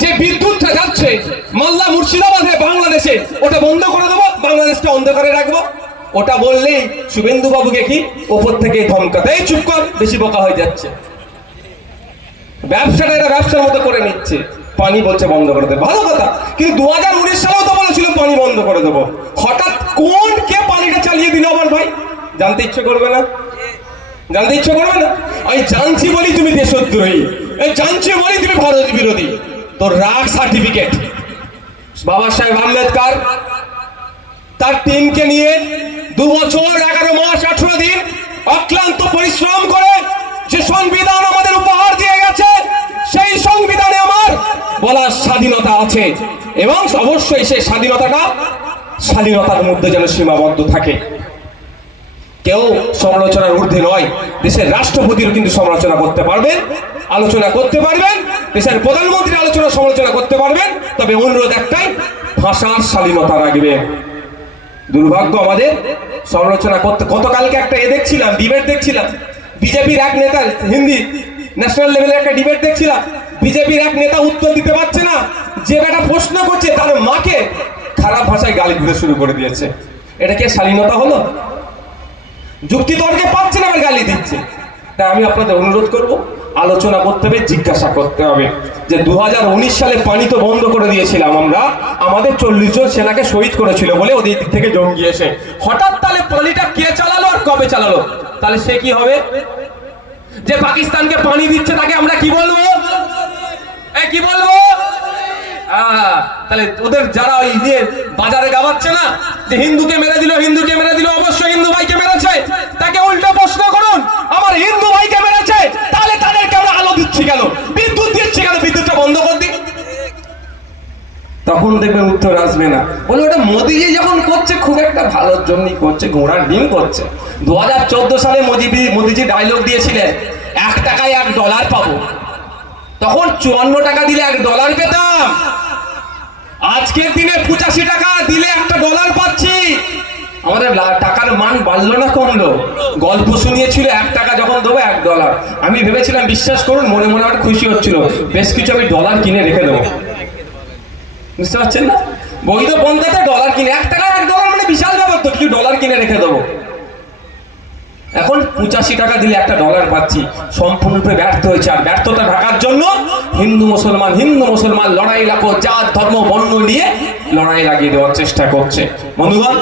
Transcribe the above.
যে বিদ্যুৎটা যাচ্ছে, মালদা মুর্শিদাবাদে বাংলাদেশে, ওটা বন্ধ করে দেবো, বাংলাদেশটা অন্ধকারে রাখব। ওটা বললেই শুভেন্দু বাবুকে কি ওপর থেকে ধমকাতে এই চুপ কর, বেশি বোকা হয়ে যাচ্ছে। ব্যবসাটা এটা ব্যবসার মতো করে নিচ্ছে। পানি বলছে বন্ধ করে দেবো। ভালো কথা, কিন্তু দু হাজার উনিশ সালেও তো বলেছিল পানি বন্ধ করে দেবো। হঠাৎ কোন কে পানিটা চালিয়ে দিল আমার ভাই? জানতে ইচ্ছে করবে না? জানতে ইচ্ছে করবে না? আমি জানছি বলি তুমি দেশদ্রোহী। জানছি বলে তুমি ভারত বিরোধী। তোর রাগ সার্টিফিকেট বাবা সাহেব আম্বেদকর, তার টিমকে নিয়ে দু বছর, এগারো মাস, আঠারো দিন অক্লান্ত পরিশ্রম করে যে সংবিধান আমাদের উপহার দিয়ে গেছে, সেই সংবিধানে আমার বলার স্বাধীনতা আছে। এবং অবশ্যই সেই স্বাধীনতাটা স্বাধীনতার মধ্যে যেন সীমাবদ্ধ থাকে। কেউ সমালোচনার ঊর্ধ্বে নয়, দেশের রাষ্ট্রপতিও কিন্তু সমালোচনা করতে পারবেন। আলোচনা করতে পারবেন, দেশের প্রধানমন্ত্রী আলোচনা সমালোচনা করতে পারবেন, তবে অনুরোধ একটাই, ভাষার শালীনতা রাখবেন দুর্ভাগ্য আমাদের, সমালোচনা করতে, গতকালকে একটা এ দেখছিলাম ডিবেট দেখছিলাম, বিজেপির এক নেতা, হিন্দি ন্যাশনাল লেভেলের একটা ডিবেট দেখছিলাম, বিজেপির এক নেতা উত্তর দিতে পারছে না, যে বেটা প্রশ্ন করছে তার মাকে খারাপ ভাষায় গালি দিতে শুরু করে দিয়েছে। এটা কি শালীনতা হলো? যুক্তি তর্কে পাচ্ছে না আবার গালি দিচ্ছে। তাই আমি আপনাদের অনুরোধ করব আলোচনা করতে হবে, জিজ্ঞাসা করতে হবে। যে দুহাজার উনিশ সালে পানি তো বন্ধ করে দিয়েছিলাম আমরা, আমাদের চল্লিশ জন সেনাকে শহীদ করেছিল বলে ওদের দিক থেকে জঙ্গি এসে। হঠাৎ তাহলে পানিটা কে চালালো আর কবে চালালো? তাহলে সে কি হবে? যে পাকিস্তানকে পানি দিচ্ছে তাকে আমরা কি বলব? কি বলব? তাহলে ওদের যারা ওই ইয়ে বাজারে গাবাচ্ছে না, যে হিন্দুকে মেরে দিল, হিন্দুকে মেরে দিল অবশ্যই হিন্দু ভাইকে মেরেছে তাকে উল্টো প্রশ্ন করুন আমার হিন্দু ভাইকে মেরেছে তাহলে তাদেরকে আমরা আলো দিচ্ছি কেন বিদ্যুৎ দিচ্ছি কেন বিদ্যুৎটা বন্ধ কর দি তখন দেখবেন উত্তর আসবে না। বলে ওটা মোদিজি যখন করছে, খুব একটা ভালোর জন্যই করছে, ঘোড়ার ডিম করছে। দু হাজার চোদ্দ সালে মোদি মোদিজি ডায়লগ দিয়েছিলেন, এক টাকায় এক ডলার পাবো। তখন চুয়ান্ন টাকা দিলে এক ডলার পেতাম। আজকের দিনে পঁচাশি টাকা দিলে একটা ডলার পাচ্ছি। আমাদের টাকার মান বাড়লো না, কমলো। গল্প শুনিয়েছিল, এক টাকা যখন দেবো, এক ডলার আমি ভেবেছিলাম, বিশ্বাস করুন, মনে মনে আমার খুশি হচ্ছিল। বেশ কিছু আমি ডলার কিনে রেখে দেবো। বুঝতে পারছেন না? বৈধ পন্থাতে ডলার কিনে, এক টাকা এক ডলার মানে বিশাল ব্যাপার তো, কিছু ডলার কিনে রেখে দেবো। এখন পঁচাশি টাকা দিলে একটা ডলার পাচ্ছি, সম্পূর্ণরূপে ব্যর্থ হয়েছে। আর ব্যর্থতা ঢাকার জন্য হিন্দু, মুসলমান হিন্দু, মুসলমান লড়াই লাগো জাত, ধর্ম, বর্ণ নিয়ে লড়াই লাগিয়ে দেওয়ার চেষ্টা করছে। বন্ধুগণ